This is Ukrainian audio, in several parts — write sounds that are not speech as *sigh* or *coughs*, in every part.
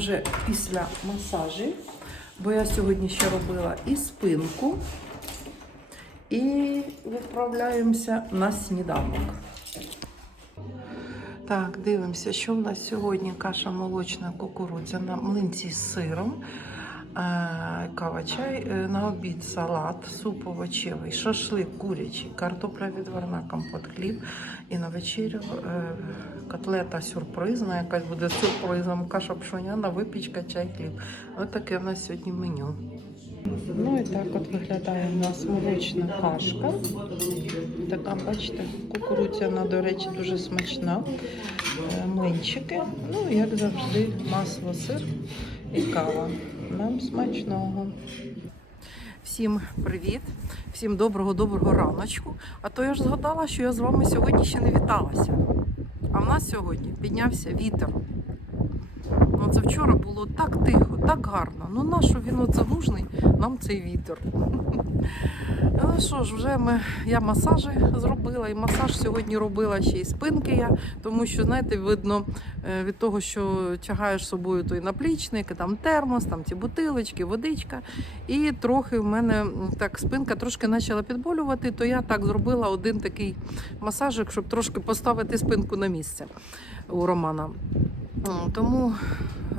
вже після масажів, бо я сьогодні ще робила і спинку, і відправляємося на сніданок. Так, дивимося, що в нас сьогодні каша молочна кукурудзяна, млинці з сиром, кава чай, е, на обід салат, суп овочевий, шашлик курячий, картопля відварна, компот хліб. І на вечерю е, котлета сюрпризна, якась буде сюрпризом, каша пшоняна, випічка, чай, хліб. Ось таке в нас сьогодні меню. Ну і так от виглядає у нас молочна кашка. Така, бачите, кукурудзяна, до речі, дуже смачна. Е, Млинчики. Ну, як завжди, масло, сир і кава. Нам смачного. Всім привіт, всім доброго доброго раночку. А то я ж згадала, що я з вами сьогодні ще не віталася. А в нас сьогодні піднявся вітер. Ну, це вчора було так тихо, так гарно. Ну нащо він оце нужний, нам цей вітер. *laughs* Ну що ж, вже ми, я масажі зробила, і масаж сьогодні робила ще й спинки я, тому що, знаєте, видно е, від того, що тягаєш собою той наплічник, там термос, там ці бутилочки, водичка. І трохи в мене так спинка трошки почала підболювати, то я так зробила один такий масажик, щоб трошки поставити спинку на місце у Романа. Тому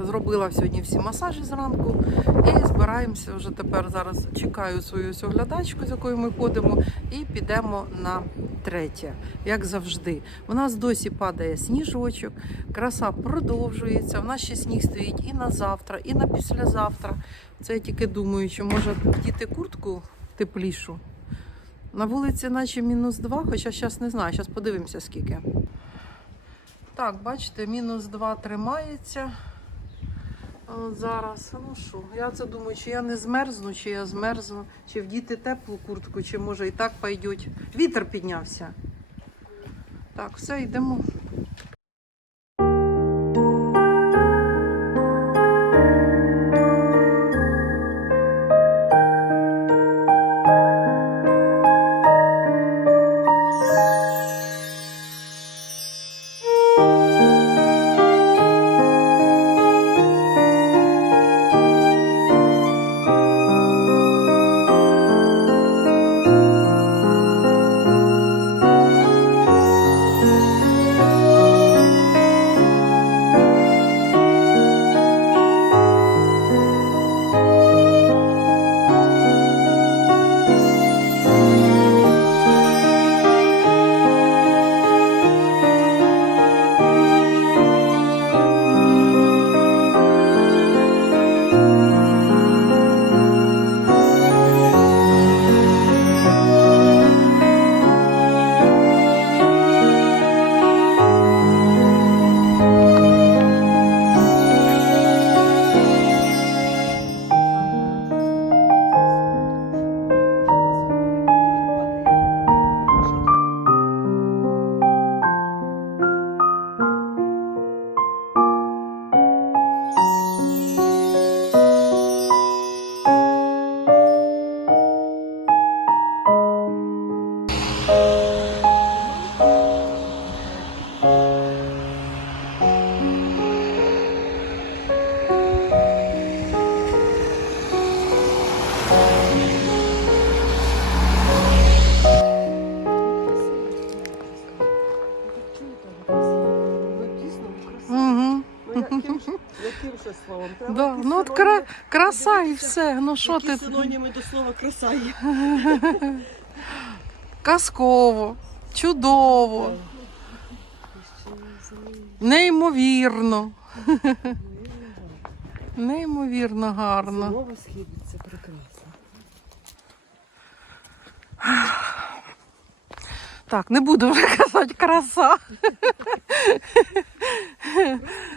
зробила сьогодні всі масажі зранку і збираємося вже тепер. Зараз чекаю свою оглядачку, з якою ми ходимо, і підемо на третє, як завжди. У нас досі падає сніжочок, краса продовжується. У нас ще сніг стоїть і на завтра, і на післязавтра. Це я тільки думаю, що може вдіти куртку теплішу. На вулиці, наче мінус 2, хоча зараз не знаю, зараз подивимося скільки. Так, бачите, мінус 2 тримається. Зараз, ну що, я це думаю, чи я не змерзну, чи я змерзну, чи вдіти теплу куртку, чи може і так пойдуть. Вітер піднявся. Так, все, йдемо. Словом? Да. якісь Ну от синоніми- кра... краса і все. Ну що які ти? синоніми до слова краса є? *laughs* Казково, чудово, неймовірно. *laughs* Неймовірно гарно. Зимова східниця прекрасна. Так, не буду вже казати краса.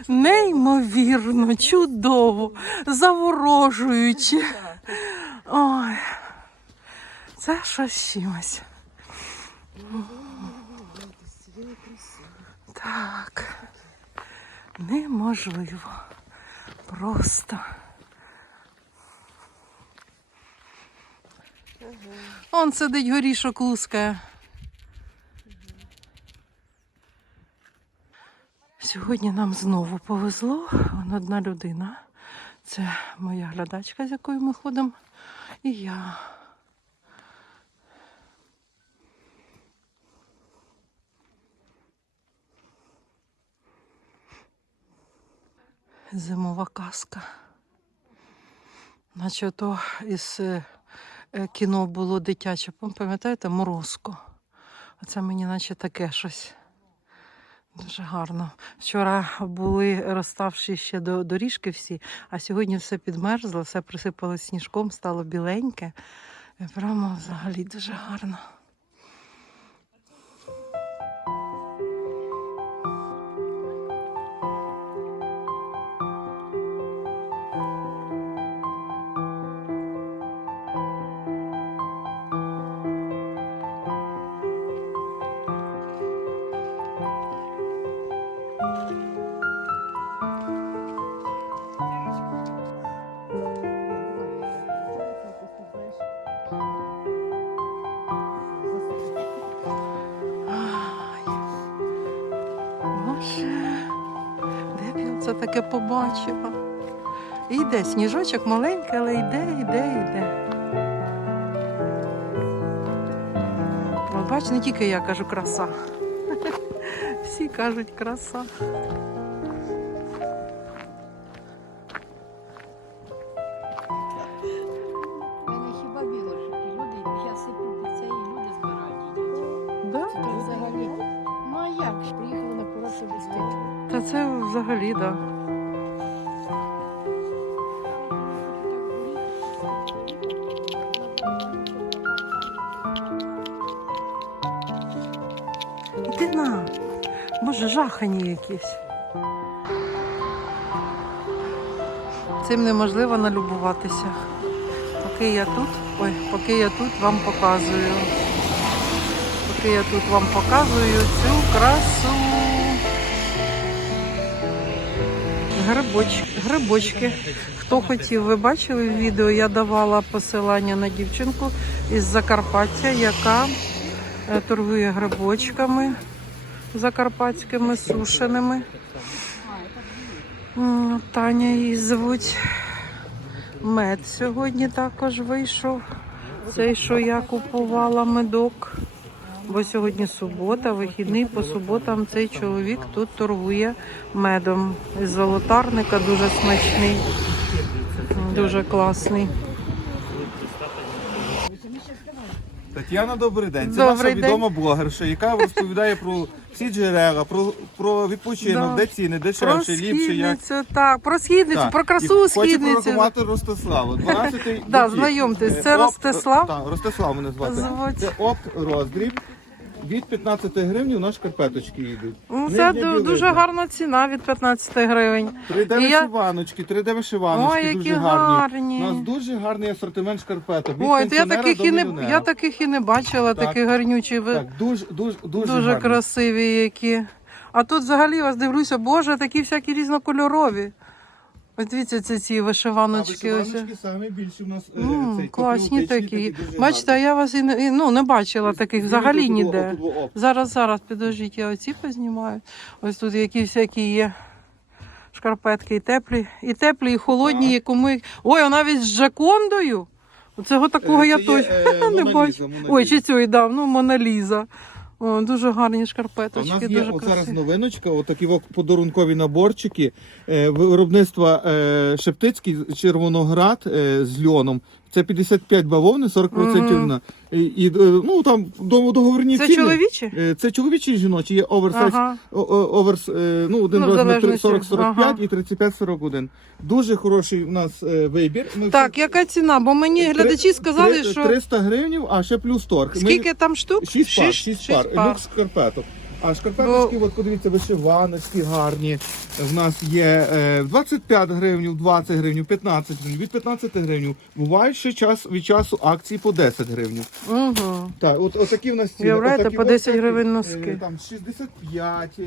Неймовірно, чудово, заворожуюче. Так, Ой, це щось чимось. Так, неможливо. Просто. Он сидить горішок лускає. Сьогодні нам знову повезло. Одна людина. Це моя глядачка, з якою ми ходимо. І я. Зимова казка. Наче то із е, е, кіно було дитяче. Пам'ятаєте, морозко? Оце мені наче таке щось. Дуже гарно. Вчора були розставші ще до доріжки всі, а сьогодні все підмерзло, все присипалось сніжком, стало біленьке. Прямо взагалі дуже гарно. Де б я це таке побачила? І йде сніжочок маленький, але йде, йде, йде. Бач, не тільки я кажу краса. *laughs* Всі кажуть краса. Якісь. Цим неможливо налюбуватися. Поки я тут, ой, поки я тут вам показую. Поки я тут вам показую цю красу. Грибочки. Грибочки. Хто хотів, ви бачили в відео, я давала посилання на дівчинку із Закарпаття, яка е, торгує грибочками закарпатськими сушеними. Таня її звуть. Мед сьогодні також вийшов. Цей, що я купувала медок. Бо сьогодні субота, вихідний по суботам цей чоловік тут торгує медом із золотарника, дуже смачний, дуже класний. Тетяна, добрий день. Це Добрий наша відома блогерша, яка розповідає про всі джерела, про, про відпочинок, Да. де ціни, Про дешевше, ліпше. Як... так, про східницю, Так. про красу Хочу східницю. пророкувати Ростиславу. 12-й Да, знайомтесь, Е, це Ростислав? Так, Ростислав мене звати. Звуть. Це опт роздріб. Від 15 гривень у нас шкарпеточки йдуть. Ну, це Нижня ду- дуже гарна ціна від 15 гривень. 3D І я- вишиваночки, 3D вишиваночки Ой, дуже які гарні. гарні. У нас дуже гарний асортимент шкарпеток. Від Ой, то я пенсіонера таких до і не мільйонера. я таких і не бачила, Так. такі гарнючі. Ви Так, дуже, дуже, дуже, дуже красиві які. А тут взагалі вас дивлюся, боже, такі всякі різнокольорові. Ось дивіться, це ці А вишиваночки. Ось. вишиваночки самі більші у нас М, цей, класні патріотичні такі. Бачите, а гарні. я вас і не, ну, не бачила таких взагалі ніде. Зараз, зараз, підождіть, я оці познімаю. Ось тут які всякі є шкарпетки і теплі, і теплі, і холодні, і кому. Ой, а навіть з Джакондою. Оцього такого Е, я це є, точно е, *laughs* не бачу. Ой, чи цю дав, ну Моналіза. О, дуже гарні шкарпеточки. У нас є дуже от зараз новиночка, отакі от подарункові наборчики е, виробництва е, Шептицький Червоноград е, з льоном. Це 55 бавовни, 40% Мгм. льна. І, і, е, ну там дому договорні Це ціни. чоловічі? Е, Це чоловічі і жіночі, є оверсайз, Ага. о- о- оверс, е, ну, один Ну, в розмір залежності. 40-45 Ага. і 35-41. Дуже хороший у нас е, вибір. Ми Так, всі- яка ціна? Бо мені Три- глядачі сказали, три- що 300 гривень, а ще плюс торг. Ми- скільки там штук? Шість пар, Шість- пар, люкс шкарпеток. А шкарпеточки, от подивіться, вишиваночки гарні. В нас є е, 25 гривень, 20 гривень, 15 гривень, від 15 гривень. Бувають ще час від часу акції по 10 гривень. Угу. Так, от, от такі в нас ціни. Уявляєте, Отакі по 10 всякі, гривень е, носки. Там 65, е,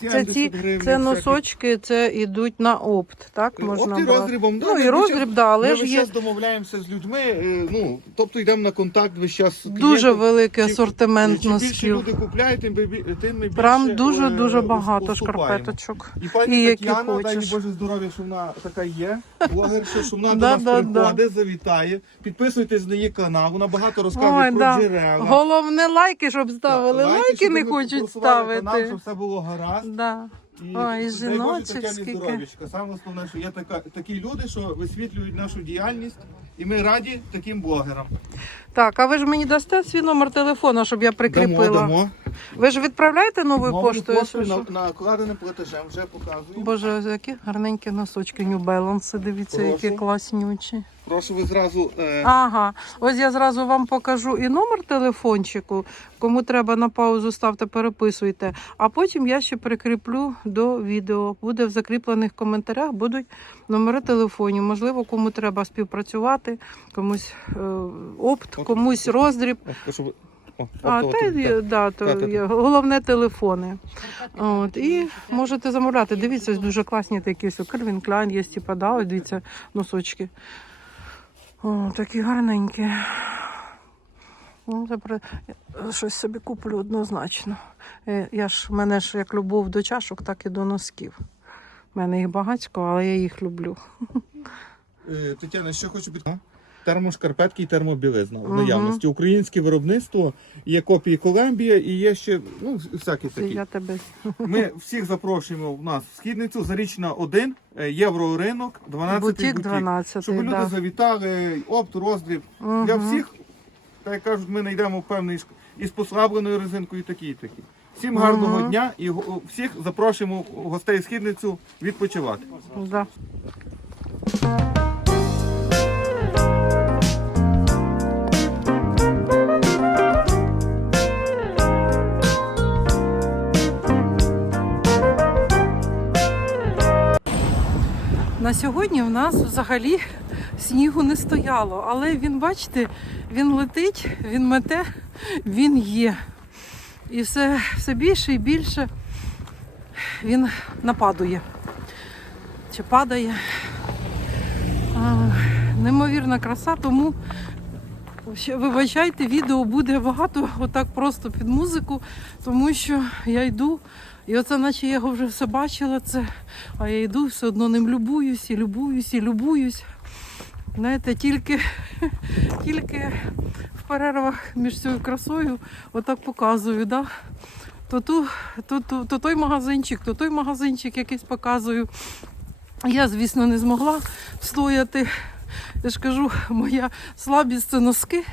70 Це ті, гривень. це всякі. носочки, це йдуть на опт, так? Можна Опт і брати? роздрібом. да, Ну і час- да, але ми ж є домовляємося з людьми, е, ну, тобто йдемо на контакт весь час дуже великий Чим- асортимент Чим більше носків. люди купляють, тим, тим ми Прям більше, дуже-дуже е, багато уступаємо. шкарпеточок. І пані І які Тетяна, дай їй хочеш. Боже здоров'я, що вона така є. Блогерша, що вона до Да, нас да, да. приходить, завітає. Підписуйтесь на її канал, вона багато розказує Ой, про да. джерела. Головне лайки, щоб ставили. Лайки, щоб не хочуть просували Канал, ставити. щоб все було гаразд. Да. І Ой, дай Боже Тетяні скільки. здоров'ячка. Саме основне, що є така, такі люди, що висвітлюють нашу діяльність. І ми раді таким блогерам. Так, а ви ж мені дасте свій номер телефону, щоб я прикріпила. Дамо, дамо. Ви ж відправляєте новою Новою поштою? поштою що- що? на- накладеним платежем вже показую. Боже, які гарненькі носочки New Balance, дивіться, які Прошу. класнючі. Прошу ви зразу. Е, Ага, ось я зразу вам покажу і номер телефончику. Кому треба на паузу ставте, переписуйте. А потім я ще прикріплю до відео. Буде в закріплених коментарях, будуть номери телефонів. Можливо, кому треба співпрацювати, комусь е, опт, комусь роздріб. Щоб- О, А, от, та, так. да, то так, є. головне телефони. От, і можете замовляти. Дивіться, ось дуже класні такі ось Кельвін Кляйн є, типа, да, ось дивіться, носочки. О, такі гарненькі. Ну, це Щось собі куплю однозначно. Е, Я ж, мене ж як любов до чашок, так і до носків. У мене їх багатько, але я їх люблю. Е, Тетяна, що хочу під термошкарпетки і термобілизна в наявності. Українське виробництво, є копії Колумбія і є ще ну, всякі такі. я тебе. *laughs* Ми всіх запрошуємо в нас в східницю Зарічна 1, е, євроринок, 12 Бутік бутік. 12, Щоб люди да. завітали, опт, роздріб. Для всіх, так як кажуть, ми знайдемо певний із послабленою резинкою такі і такі. Всім гарного дня і всіх запрошуємо гостей східницю відпочивати. Да. На сьогодні в нас взагалі снігу не стояло, але він, бачите, він летить, він мете, він є. І все, все більше і більше він нападує. Чи падає. А, неймовірна краса, тому вибачайте, відео буде багато отак просто під музику, тому що я йду, і оце наче я його вже все бачила, це, а я йду, все одно ним любуюсь, і любуюсь, і любуюсь. Знаєте, тільки, *laughs* тільки в перервах між цією красою отак показую, да? то, ту, то, то, то той магазинчик, то той магазинчик якийсь показую. Я, звісно, не змогла стояти. Я ж кажу, моя слабість це носки.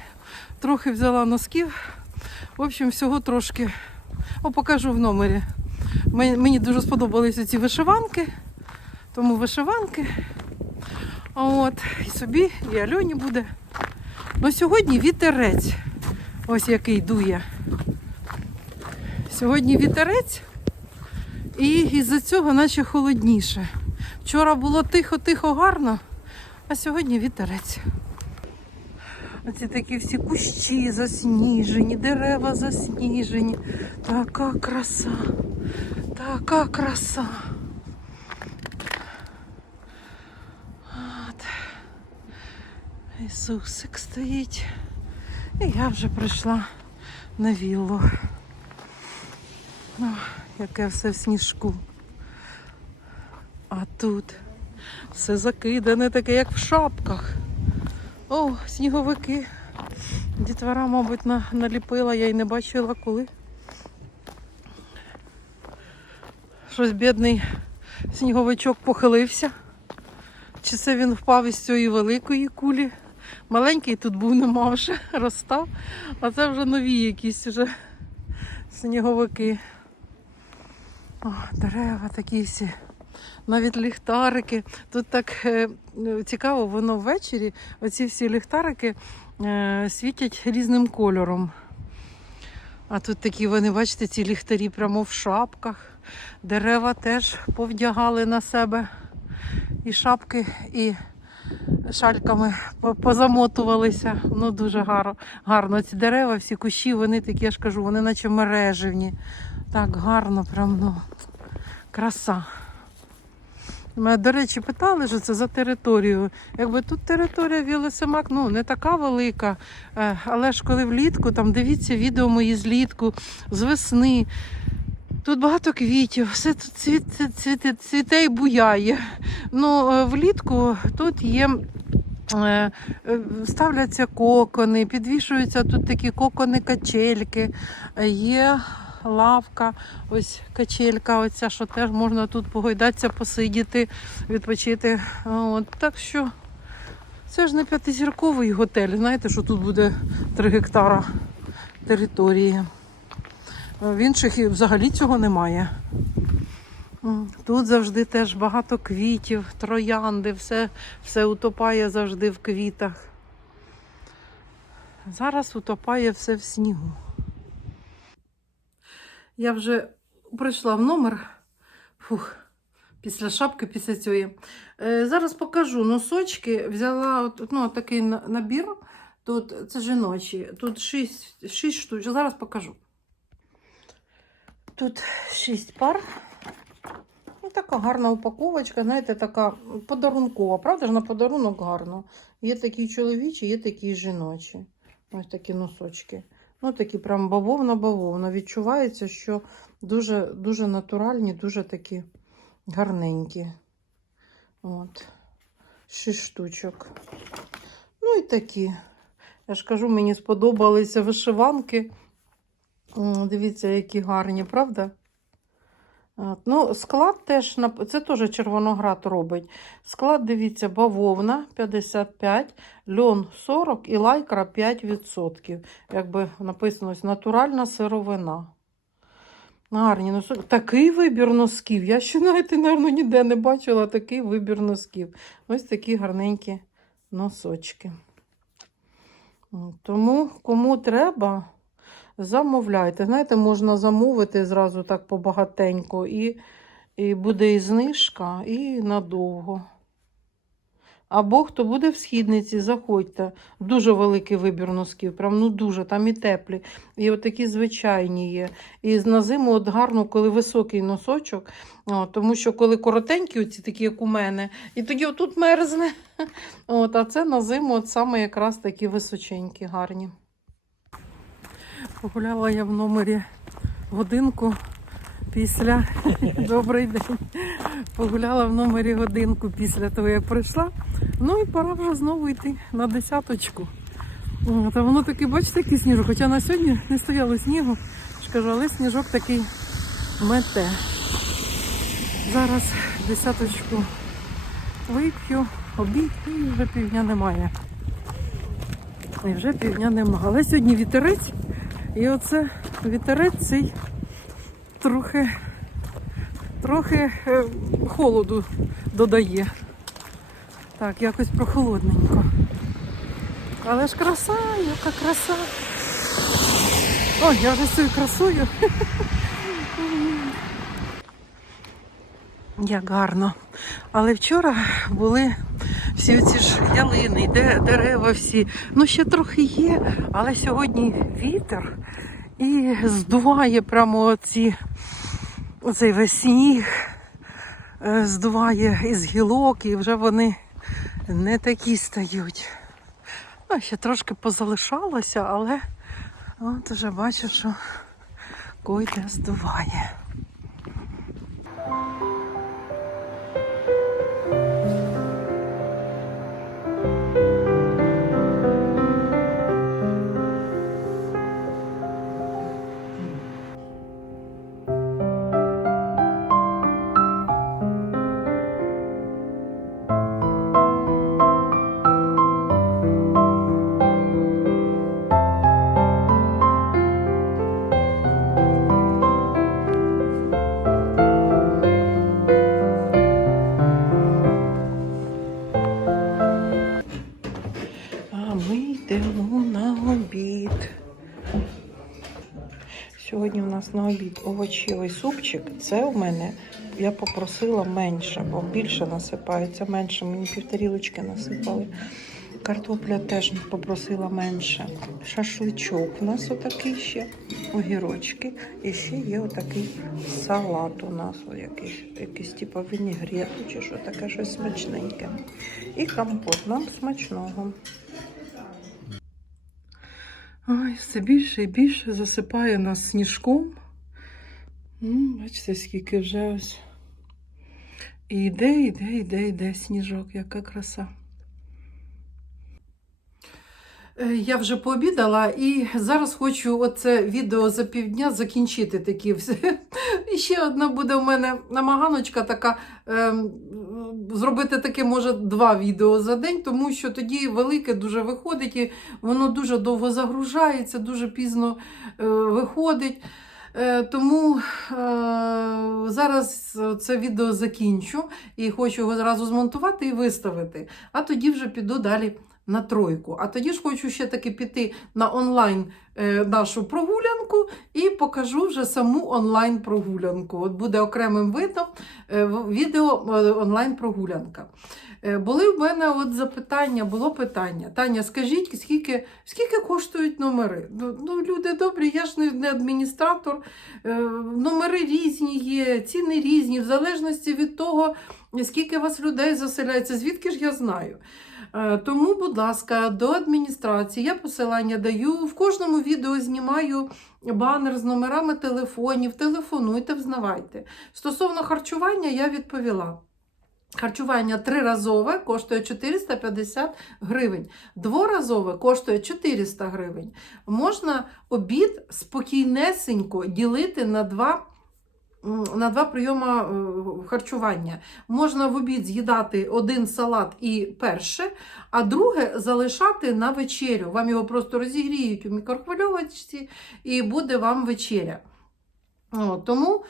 Трохи взяла носків. В общем, всього трошки. О, покажу в номері. Мені, дуже сподобалися ці вишиванки. Тому вишиванки. От, і собі, і Альоні буде. Ну, сьогодні вітерець. Ось який дує. Сьогодні вітерець. І із-за цього наче холодніше. Вчора було тихо-тихо гарно, а сьогодні вітерець. Оці такі всі кущі засніжені, дерева засніжені. Така краса, така краса. От. Ісусик стоїть. І я вже прийшла на віллу. О, яке все в сніжку. А тут все закидане, таке, як в шапках. О, сніговики. Дітвора, мабуть, на, наліпила, я й не бачила коли. Щось бідний сніговичок похилився. Чи це він впав із цієї великої кулі? Маленький тут був, нема вже, розстав. А це вже нові якісь вже сніговики. О, дерева такі всі. Навіть ліхтарики. Тут так е, цікаво, воно ввечері. Оці всі ліхтарики е, світять різним кольором. А тут такі вони, бачите, ці ліхтарі прямо в шапках. Дерева теж повдягали на себе. І шапки, і шальками позамотувалися. Ну, дуже гарно. гарно. Ці дерева, всі кущі, вони такі, я ж кажу, вони наче мереживні. Так гарно, прям, ну, краса. Мене, до речі, питали, що це за територію. Якби тут територія Вілесимак, ну не така велика. е, Але ж коли влітку, там дивіться відео мої злітку, з весни. Тут багато квітів, все тут цвіте, цвіте, цвіте і буяє. Ну, е, влітку тут є. е, Ставляться кокони, підвішуються тут такі кокони-качельки, є лавка, ось качелька, оця, що теж можна тут погойдатися, посидіти, відпочити. От, так що це ж не п'ятизірковий готель. Знаєте, що тут буде 3 гектара території. В інших взагалі цього немає. Тут завжди теж багато квітів, троянди, все, все утопає завжди в квітах. Зараз утопає все в снігу. Я вже прийшла в номер. Фух, після шапки, після цієї. Е, зараз покажу носочки. Взяла от, ну, такий набір. Тут це жіночі. Тут 6, 6 штук. Зараз покажу. Тут 6 пар. Ну, така гарна упаковочка, знаєте, така подарункова. Правда ж на подарунок гарно. Є такі чоловічі, є такі жіночі. Ось такі носочки. Ну, такі прям бавовна-бавовна. Відчувається, що дуже, дуже натуральні, дуже такі гарненькі. От. Шість штучок. Ну і такі. Я ж кажу, мені сподобалися вишиванки. Дивіться, які гарні, правда? От. Ну, склад теж, це теж Червоноград робить. Склад, дивіться, бавовна 55, льон 40 і лайкра 5%. Якби написано натуральна сировина. Гарні носки. Такий вибір носків. Я ще навіть, напевно, ніде не бачила такий вибір носків. Ось такі гарненькі носочки. Тому кому треба, замовляйте. Знаєте, можна замовити зразу так побагатенько, і, і буде і знижка, і надовго. Або хто буде в східниці, заходьте. Дуже великий вибір носків, прям ну дуже, там і теплі, і отакі звичайні є. І на зиму от гарно, коли високий носочок, о, тому що коли коротенькі, оці такі, як у мене, і тоді отут мерзне. *laughs* От, а це на зиму от саме якраз такі височенькі, гарні. Погуляла я в номері годинку після. *laughs* Добрий день. Погуляла в номері годинку після того, як прийшла. Ну і пора вже знову йти на десяточку. Та воно таки, бачите, який сніжок. Хоча на сьогодні не стояло снігу. кажу, але сніжок такий мете. Зараз десяточку вип'ю, обід і вже півдня немає. І вже півдня немає. Але сьогодні вітерець. І оце вітерець цей трохи, трохи е, холоду додає. Так, якось прохолодненько. Але ж краса, яка краса. Ой, я вже красою. *laughs* Як гарно. Але вчора були всі ці ж ялини, де дерева всі. Ну, ще трохи є, але сьогодні вітер і здуває прямо оці, оцей весь сніг, е, здуває із гілок, і вже вони не такі стають. Ну, ще трошки позалишалося, але от вже бачу, що койде здуває. Йдемо на обід. Сьогодні у нас на обід овочевий супчик. Це у мене я попросила менше, бо більше насипається, менше. Мені півтарілочки насипали. Картопля теж попросила менше. Шашличок у нас отакий ще, огірочки. І ще є отакий салат у нас, якийсь, якийсь типу вінігрету чи що таке щось смачненьке. І компот нам смачного. Ой, все більше і більше засипає нас сніжком. Ну, Бачите, скільки вже ось. І йде, йде, йде, йде сніжок, яка краса. Е, Я вже пообідала і зараз хочу оце відео за півдня закінчити такі. І ще одна буде у мене намаганочка така ем, зробити таке, може, два відео за день, тому що тоді велике дуже виходить, і воно дуже довго загружається, дуже пізно е, виходить. Е, Тому е, зараз це відео закінчу і хочу його зразу змонтувати і виставити. А тоді вже піду далі на тройку. А тоді ж хочу ще таки піти на онлайн е, нашу прогулянку і покажу вже саму онлайн прогулянку. От буде окремим видом е, відео е, онлайн прогулянка. Е, Були в мене от запитання, було питання. Таня, скажіть, скільки, скільки коштують номери? Ну, ну, люди добрі, я ж не, адміністратор. Номери різні є, ціни різні, в залежності від того, скільки вас людей заселяється, звідки ж я знаю. Е, Тому, будь ласка, до адміністрації я посилання даю. В кожному відео знімаю банер з номерами телефонів. Телефонуйте, взнавайте. Стосовно харчування, я відповіла. Харчування триразове коштує 450 гривень, дворазове коштує 400 гривень. Можна обід спокійнесенько ділити на два, на два прийоми е, харчування. Можна в обід з'їдати один салат і перше, а друге залишати на вечерю. Вам його просто розігріють у мікрохвильовочці і буде вам вечеря. О, тому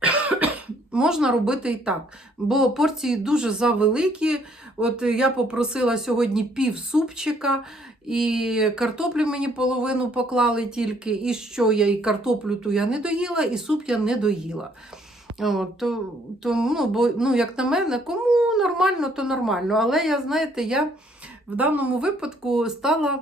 *coughs* можна робити і так, бо порції дуже завеликі. От я попросила сьогодні пів супчика, і картоплю мені половину поклали тільки. І що я і картоплю ту я не доїла, і суп я не доїла. От, то, то, ну, бо, ну, як на мене, кому нормально, то нормально. Але я, знаєте, я в даному випадку стала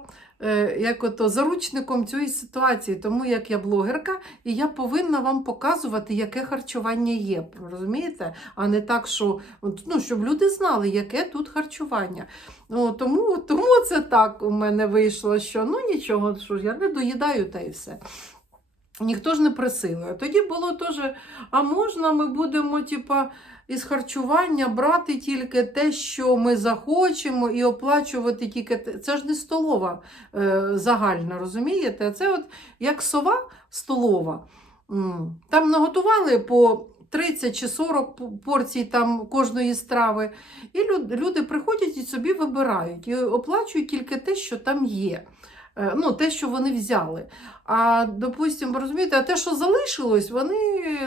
як ото, заручником цієї ситуації, тому як я блогерка, і я повинна вам показувати, яке харчування є. Розумієте? А не так, що ну, щоб люди знали, яке тут харчування. Ну, тому, тому це так у мене вийшло, що ну нічого, що я не доїдаю та й все. Ніхто ж не присилує. Тоді було теж, а можна ми будемо, типа, із харчування брати тільки те, що ми захочемо, і оплачувати тільки те. Це ж не столова е, загальна, розумієте? Це от як сова столова. Там наготували по 30 чи 40 порцій там кожної страви. І люди приходять і собі вибирають, і оплачують тільки те, що там є. Е, Ну, те, що вони взяли. А, допустимо, розумієте, а те, що залишилось, вони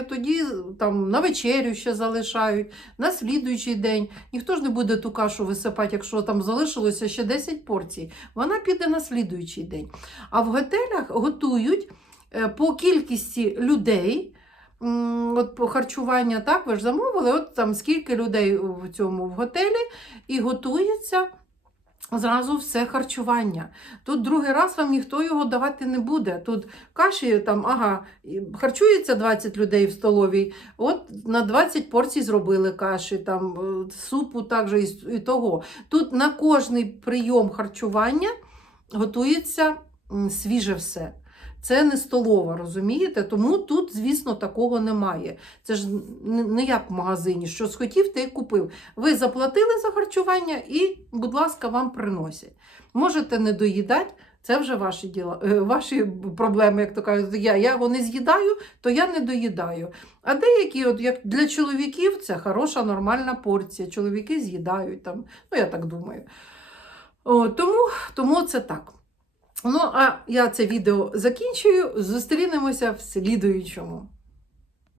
тоді там на вечерю ще залишають, на слідуючий день. Ніхто ж не буде ту кашу висипати, якщо там залишилося ще 10 порцій. Вона піде на слідуючий день. А в готелях готують е, по кількості людей. От по харчування, так, ви ж замовили, от там скільки людей в цьому в готелі, і готується зразу все харчування. Тут другий раз вам ніхто його давати не буде. Тут каші там, ага, харчується 20 людей в столовій, от на 20 порцій зробили каші, там е, супу також і, того. Тут на кожний прийом харчування готується свіже все. Це не столова, розумієте? Тому тут, звісно, такого немає. Це ж не як в магазині, що схотів, ти купив. Ви заплатили за харчування і, будь ласка, вам приносять. Можете не доїдати, це вже ваші діла, е, ваші проблеми, як то кажуть. Я, я його не з'їдаю, то я не доїдаю. А деякі, от як для чоловіків, це хороша, нормальна порція. Чоловіки з'їдають там. Ну, я так думаю. О, тому, тому це так. Ну, а я це відео закінчую. Зустрінемося в слідуючому.